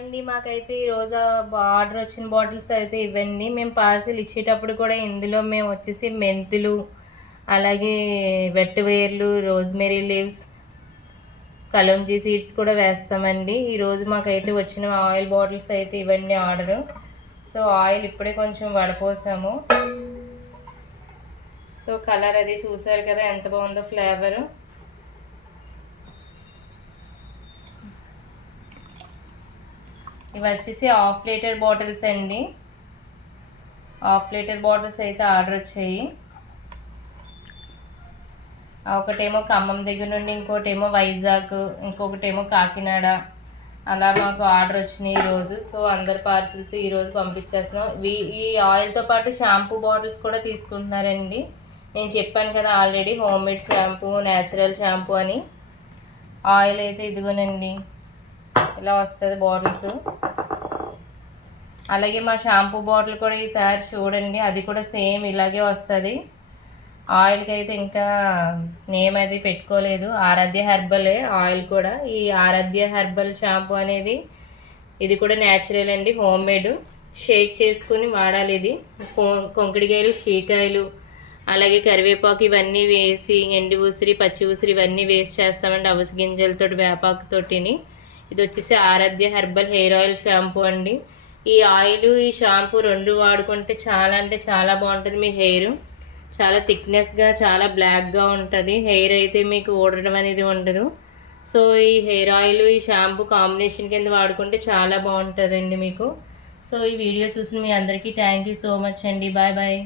అండి. మాకైతే ఈరోజు ఆర్డర్ వచ్చిన బాటిల్స్ అయితే ఇవ్వండి. మేము పార్సిల్ ఇచ్చేటప్పుడు కూడా ఇందులో మేము వచ్చేసి మెంతులు, అలాగే వెట్టువేర్లు, రోజ్మెరీ లీవ్స్, కలోంజీ సీడ్స్ కూడా వేస్తామండి. ఈరోజు మాకైతే వచ్చిన ఆయిల్ బాటిల్స్ అయితే ఇవ్వండి ఆర్డరు. సో ఆయిల్ ఇప్పుడే కొంచెం వడపోసాము. సో కలర్ అది చూసారు కదా ఎంత బాగుందో ఫ్లేవరు. ఇవి వచ్చేసి హాఫ్ లీటర్ బాటిల్స్ అండి. హాఫ్ లీటర్ బాటిల్స్ అయితే ఆర్డర్ వచ్చాయి. ఒకటేమో ఖమ్మం దగ్గర నుండి, ఇంకోటేమో వైజాగ్, ఇంకొకటేమో కాకినాడ, అలా మాకు ఆర్డర్ వచ్చినాయి ఈరోజు. సో అందరి పార్సిల్స్ ఈరోజు పంపించేస్తున్నాం. ఈ ఆయిల్తో పాటు షాంపూ బాటిల్స్ కూడా తీసుకుంటున్నారండి. నేను చెప్పాను కదా already home made shampoo, natural shampoo అని. ఆయిల్ అయితే ఇదిగోనండి ఇలా వస్తుంది బాటిల్స్. అలాగే మా షాంపూ బాటిల్ కూడా ఈసారి చూడండి, అది కూడా సేమ్ ఇలాగే వస్తుంది. ఆయిల్కి అయితే ఇంకా నేమ్ అది పెట్టుకోలేదు. ఆరాధ్య హెర్బలే ఆయిల్ కూడా. ఈ ఆరాధ్య హెర్బల్ షాంపూ అనేది ఇది కూడా న్యాచురల్ అండి, హోమ్ మేడ్. షేక్ చేసుకుని వాడాలి ఇది. కొంకిడికాయలు, షీకాయలు, అలాగే కరివేపాకు ఇవన్నీ వేసి, ఎండు ఉసిరి, పచ్చి ఉసిరి ఇవన్నీ వేస్ట్ చేస్తామండి, అవిసి గింజలతో, వేపాకుతోటిని. ఇది వచ్చేసి ఆరాధ్య హెర్బల్ హెయిర్ ఆయిల్ షాంపూ అండి. ఈ ఆయిల్ ఈ షాంపూ రెండు వాడుకుంటే చాలా అంటే చాలా బాగుంటుంది. మీ హెయిర్ చాలా థిక్నెస్గా, చాలా బ్లాక్గా ఉంటుంది. హెయిర్ అయితే మీకు ఊడడం అనేది ఉండదు. సో ఈ హెయిర్ ఆయిల్ ఈ షాంపూ కాంబినేషన్ కింద వాడుకుంటే చాలా బాగుంటుందండి మీకు. సో ఈ వీడియో చూసిన మీ అందరికీ థ్యాంక్ యూ సో మచ్ అండి. Bye bye.